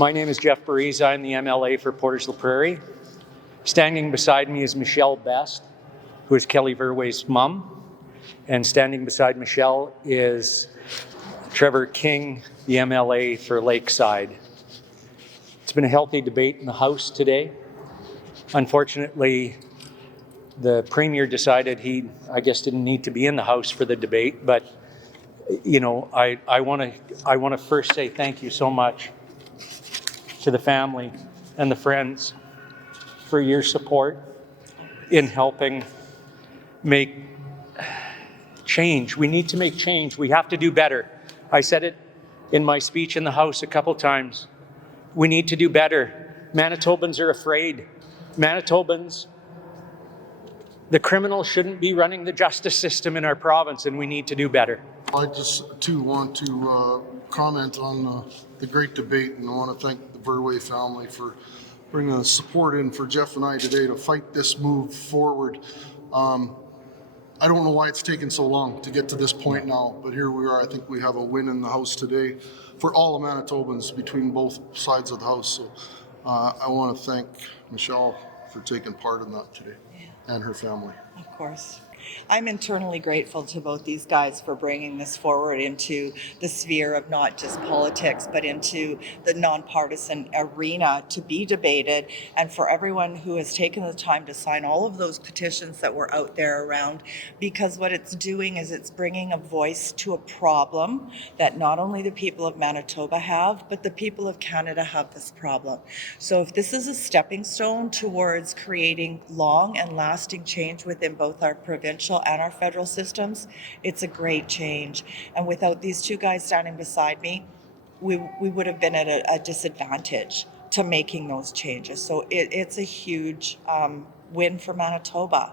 My name is Jeff Bariza. I'm the MLA for Portage La Prairie. Standing beside me is Michelle Best, who is Kellie Verwey's mom. And standing beside Michelle is Trevor King, the MLA for Lakeside. It's been a healthy debate in the House today. Unfortunately, the Premier decided he, I guess, didn't need to be in the House for the debate, but I want to first say thank you so much to the family and the friends for your support in helping make change. We need to make change. We have to do better. I said it in my speech in the House a couple times. We need to do better. Manitobans are afraid. Manitobans, the criminals shouldn't be running the justice system in our province, and we need to do better. I just too want to comment on the great debate, and I want to thank the Verwey family for bringing the support in for Jeff and I today to fight this move forward. I don't know why it's taken so long to get to this point now, but here we are. I think we have a win in the House today for all of Manitobans between both sides of the House. So I want to thank Michelle for taking part in that today, and her family. Of course. I'm internally grateful to both these guys for bringing this forward into the sphere of not just politics, but into the nonpartisan arena to be debated, and for everyone who has taken the time to sign all of those petitions that were out there around, because what it's doing is it's bringing a voice to a problem that not only the people of Manitoba have, but the people of Canada have this problem. So if this is a stepping stone towards creating long and lasting change within both our provincial and our federal systems, it's a great change. And without these two guys standing beside me, we would have been at a disadvantage to making those changes. So it's a huge win for Manitoba.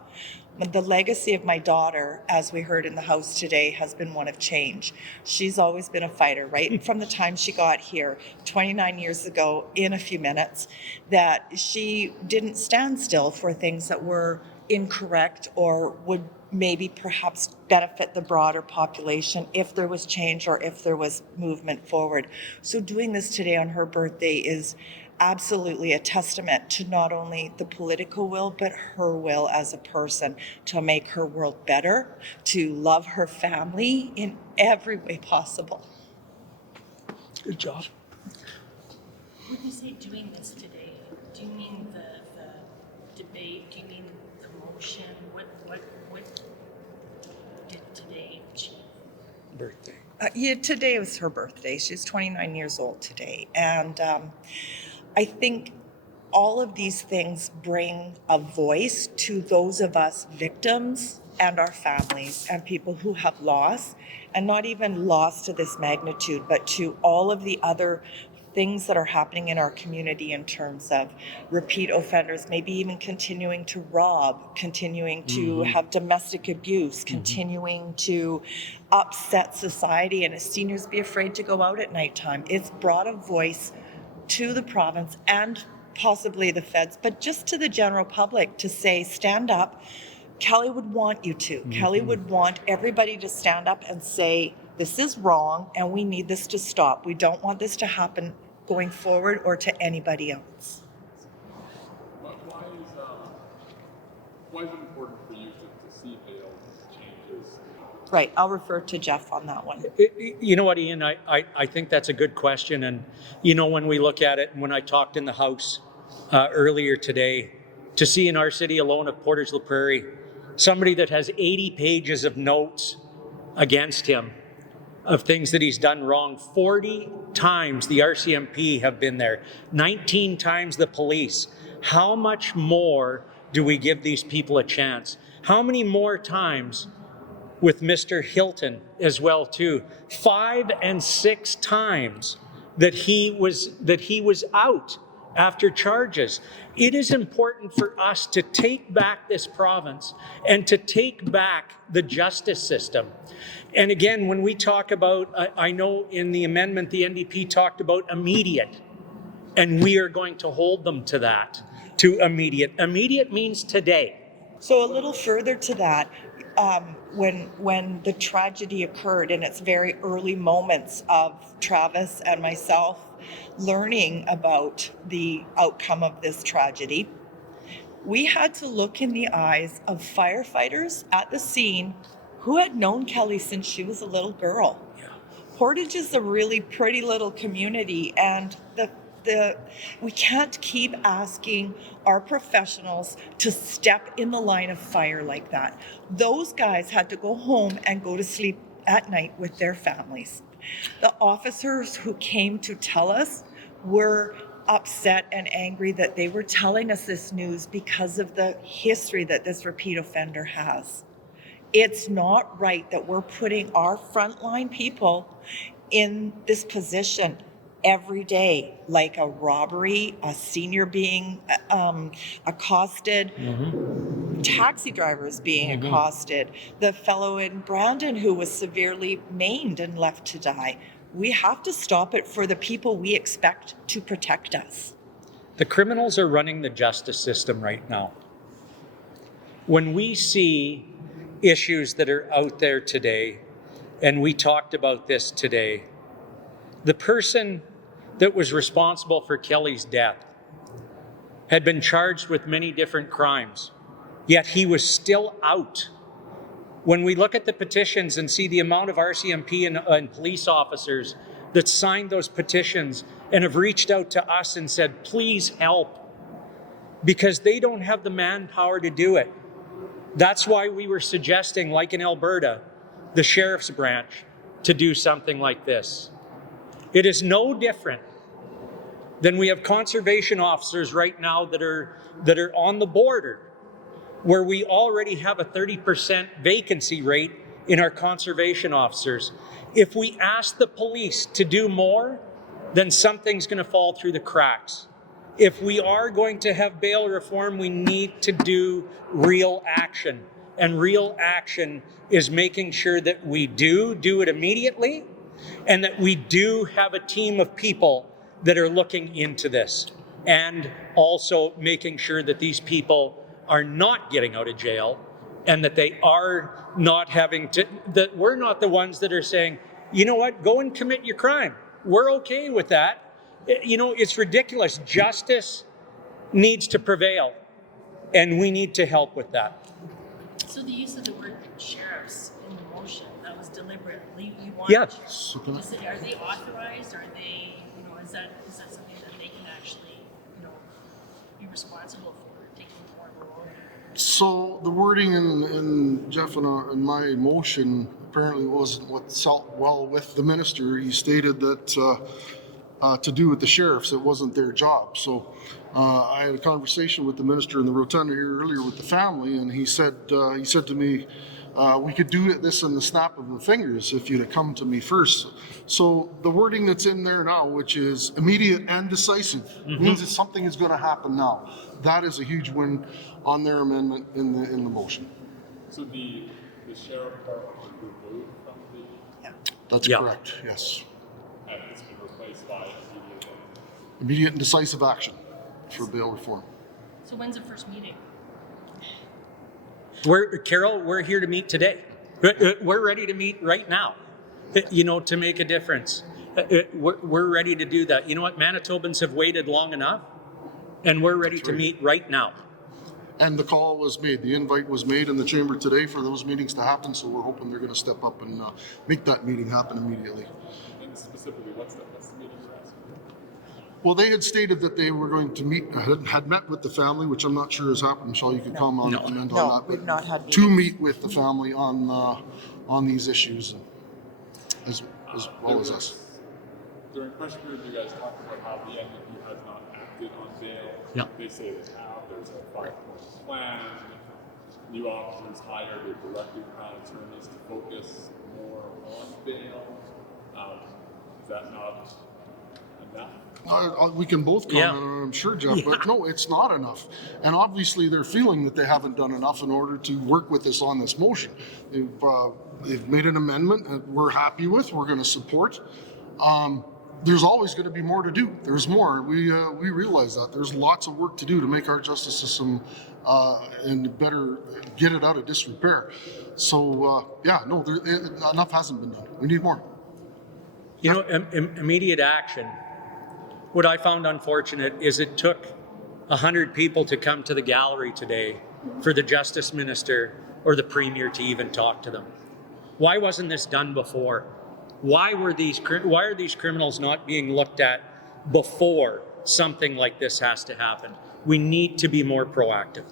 The legacy of my daughter, as we heard in the House today, has been one of change. She's always been a fighter, right from the time she got here 29 years ago in a few minutes, that she didn't stand still for things that were incorrect or would maybe perhaps benefit the broader population if there was change or if there was movement forward. So doing this today on her birthday is absolutely a testament to not only the political will, but her will as a person to make her world better, to love her family in every way possible. Good job. When you say doing this today, do you mean the debate? Do you mean the motion? What did today achieve? Birthday. Today was her birthday. She's 29 years old today. And I think all of these things bring a voice to those of us victims and our families and people who have lost, and not even lost to this magnitude, but to all of the other things that are happening in our community in terms of repeat offenders, maybe even continuing to rob, continuing to have domestic abuse, continuing to upset society, and as seniors be afraid to go out at nighttime. It's brought a voice to the province and possibly the feds, but just to the general public to say, stand up. Kellie would want you to. Kellie would want everybody to stand up and say, this is wrong and we need this to stop. We don't want this to happen going forward or to anybody else. Why is it important for you to see bail changes? Right, I'll refer to Jeff on that one. You know what, Ian, I think that's a good question. And, when we look at it, and when I talked in the House earlier today, to see in our city alone of Portage La Prairie, somebody that has 80 pages of notes against him of things that he's done wrong. 40 times the RCMP have been there, 19 times the police. How much more do we give these people a chance? How many more times with Mr. Hilton as well too? 5 and 6 times that he was out after charges. It is important for us to take back this province and to take back the justice system. And again, when we talk about, I know in the amendment, the NDP talked about immediate, and we are going to hold them to that, to immediate. Immediate means today. So a little further to that, when the tragedy occurred, in its very early moments of Travis and myself learning about the outcome of this tragedy, we had to look in the eyes of firefighters at the scene who had known Kellie since she was a little girl. Portage is a really pretty little community, and we can't keep asking our professionals to step in the line of fire like that. Those guys had to go home and go to sleep at night with their families. The officers who came to tell us were upset and angry that they were telling us this news because of the history that this repeat offender has. It's not right that we're putting our frontline people in this position every day, like a robbery, a senior being accosted, taxi drivers being accosted, the fellow in Brandon who was severely maimed and left to die. We have to stop it for the people we expect to protect us. The criminals are running the justice system right now. When we see issues that are out there today, and we talked about this today, the person that was responsible for Kellie's death had been charged with many different crimes, yet he was still out. When we look at the petitions and see the amount of RCMP and police officers that signed those petitions and have reached out to us and said, please help, because they don't have the manpower to do it. That's why we were suggesting, like in Alberta, the sheriff's branch to do something like this. It is no different than we have conservation officers right now that are on the border, where we already have a 30% vacancy rate in our conservation officers. If we ask the police to do more, then something's going to fall through the cracks. If we are going to have bail reform, we need to do real action. And real action is making sure that we do it immediately, and that we do have a team of people that are looking into this, and also making sure that these people are not getting out of jail, and that they are not having to, that we're not the ones that are saying, you know what, go and commit your crime. We're okay with that. You know, it's ridiculous. Justice needs to prevail, and we need to help with that. So the use of the word sheriffs in the motion, that was deliberate. You want Yeah. Are they authorized? Are they, is that something that they can actually, be responsible for, taking more of a role? So the wording in Jeff and my motion apparently wasn't what sat well with the minister. He stated that to do with the sheriffs, it wasn't their job. So I had a conversation with the minister in the rotunda here earlier with the family, and he said to me, we could do this in the snap of the fingers if you'd have come to me first. So the wording that's in there now, which is immediate and decisive, means that something is going to happen now. That is a huge win on their amendment in the motion. So the sheriff part was removed from the, That's correct, yes. and it's been replaced by Immediate and decisive action for bail reform. So when's the first meeting? Carol, we're here to meet today. We're ready to meet right now, to make a difference. We're ready to do that. You know what? Manitobans have waited long enough, and we're ready to meet right now. And the call was made, the invite was made in the chamber today for those meetings to happen, so we're hoping they're going to step up and make that meeting happen immediately. And specifically, what's the meeting you're asking? Well, they had stated that they were going to meet, had met with the family, which I'm not sure has happened. Michelle, you could comment on that. No, we've not had meetings. To meet with the family on these issues, as well as us. During question period, you guys talked about how the NDP has not acted on bail. Yeah. They say they have. There's a 5-point plan. New officers hired. They're directing crown attorneys to focus more on bail. Is that not enough? We can both comment on it, I'm sure, Jeff, but no, it's not enough. And obviously they're feeling that they haven't done enough in order to work with us on this motion. They've made an amendment that we're happy with, we're going to support. there's always going to be more to do. There's more. We realize that there's lots of work to do to make our justice system and better get it out of disrepair. So enough hasn't been done. We need more. You know, immediate action. What I found unfortunate is it took 100 people to come to the gallery today for the Justice Minister or the Premier to even talk to them. Why wasn't this done before? Why are these criminals not being looked at before something like this has to happen? We need to be more proactive.